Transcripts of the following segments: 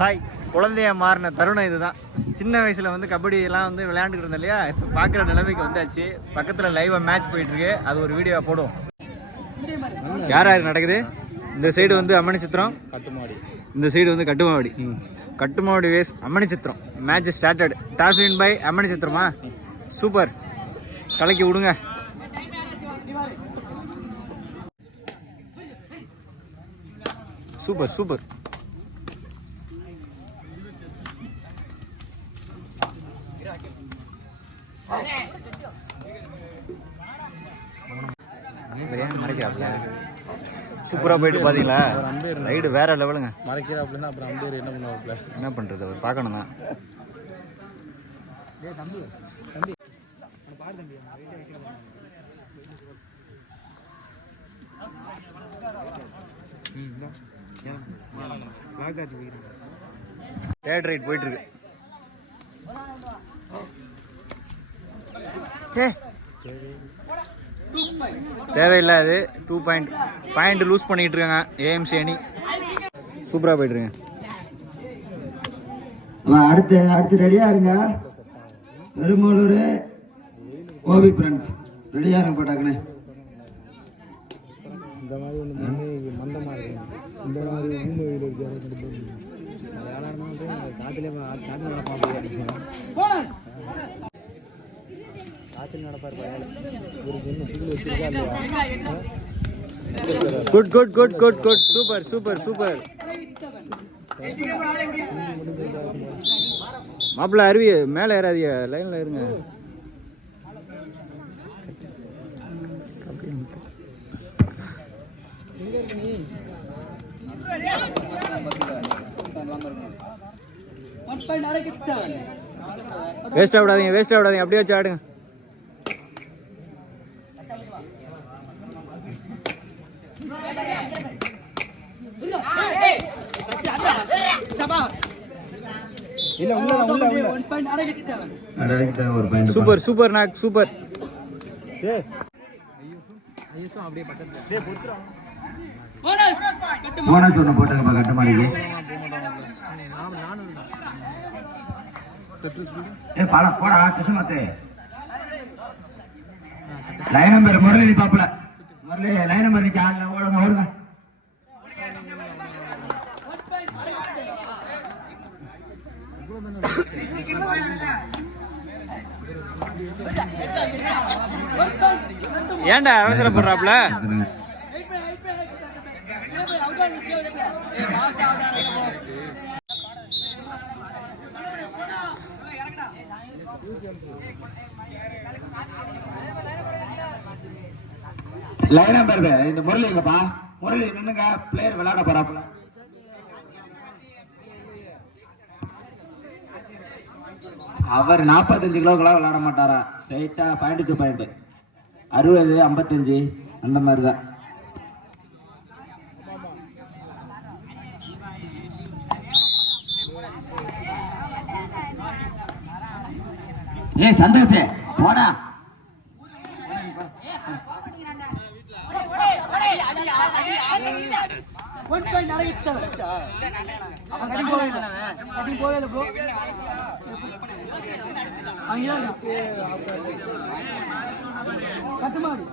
Hi குழந்தைய மாறின தருணம் இதுதான். சின்ன வயசுல வந்து கபடி எல்லாம் வந்து விளையாண்டுக்கிட்டு இருந்தோம் இல்லையா? இப்போ பார்க்குற நிலைமைக்கு வந்தாச்சு. பக்கத்தில் லைவாக மேட்ச் போயிட்டு இருக்கு. அது ஒரு வீடியோ போடுவோம். யார் யார் நடக்குது? இந்த சைடு வந்து அம்மணி சித்திரம் கட்டுமாடி இந்த சைடு வந்து Kattumavadi. Kattumavadi vs Ammani Chithiram match started toss win by Ammani சித்திரமா super கலக்கி விடுங்க. சூப்பர் சூப்பர் மறைக்கிறாப்ல சூப்பரா போயிட்டு பாத்தீங்களா? ரைடு வேற லெவலுங்க. மறைக்கிற அப்படின்னா அப்புறம் அம்பேர் என்ன பண்ணுவாப்ல என்ன பண்றது அவர் பார்க்கணும் தான். தேர்ட் ரைட் போயிட்டு இருக்கு. ஏ தேவையில்லை அது டூ பாயிண்ட் பாயிண்ட் லூஸ் பண்ணிட்டு இருக்காங்க ஏஎம்சி அணி. சூப்பராக போயிட்டு இருங்க ஆ, அடுத்து அடுத்து ரெடியா இருங்க. பெருமாளூர் ஓபி ஃப்ரெண்ட்ஸ் ரெடியா இருங்க போட்டாங்கண்ணே இந்த மாதிரி ஒன்று மண்ணு மந்தமாக இருக்கும் இந்த மாதிரி வீடு இருக்கு காட்டிலே காட்டில் நடப்பாங்க காட்டில் நடப்பார் ஒரு என்ன புல் வச்சிருக்கா இல்லையா good good good good good super super super மாப்பிள்ள அருவி மேலே ஏறாதீங்க லைனில் இருங்க. வேஸ்ட் விடாதீங்க வேஸ்ட் விடாதீங்க. அப்படியே வச்சு ஆடுங்க. இல்லை உள்ள உள்ள உள்ள. அடடே, ஒரு point super super knock super. ஏய் போனஸ் போட்டாங்கப்பா கட்டுமாடிக்கு ஏ பழம் போடா கிருஷ்ணமத்து லைன் நம்பர் முரளி பாப்பல. முரளி லைன் நம்பர் நிச்சு ஆடல ஓடுங்க ஓடுங்க. ஏன்டா அவசரப்படுறாப்ல லைனா பாருங்க. இந்த முரளி எங்கப்பா? முரளி நின்னுங்க. பிளேயர் விளையாட போறாப்புல. அவர் 45 கிலோக்கெல்லாம் விளையாட மாட்டாரா? ஸ்ட்ரைட்டா பாயிண்ட் டு பாயிண்ட் அறுபது ஐம்பத்தஞ்சு அந்த மாதிரி தான் ஏய் சந்தோஷ் போடா. அங்கேதான் கட்டுமாடி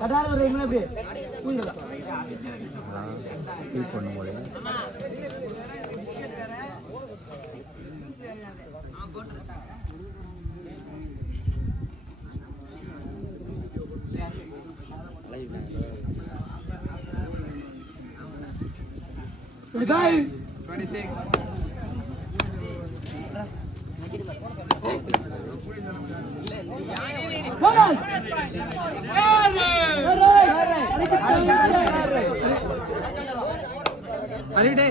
கட்டாத ஒரு எங்களை எப்படி தூங்கலாம் பண்ணும் போது Hey guys! अरे डे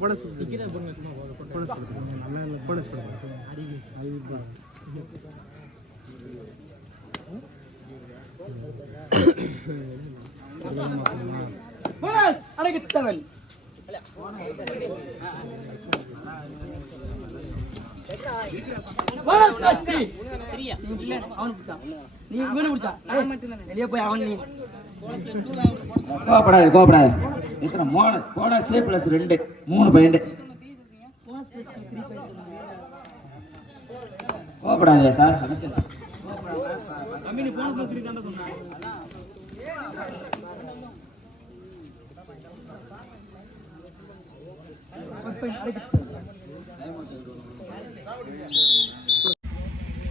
बड़ा स्कूल बड़ा स्कूल बड़ा स्कूल बड़ा अरे कितना கோவப்படாது கோவப்படாது. எத்தனை மூணு போனஸ் பிளஸ் ரெண்டு மூணு சார்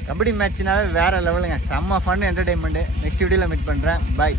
கபடி மேட்ச்னாவே வேற லெவலுங்க செம்ம ஃபன் என்டர்டைன்மெண்ட் நெக்ஸ்ட் வீடியோவில் மீட் பண்ணுறேன் பாய்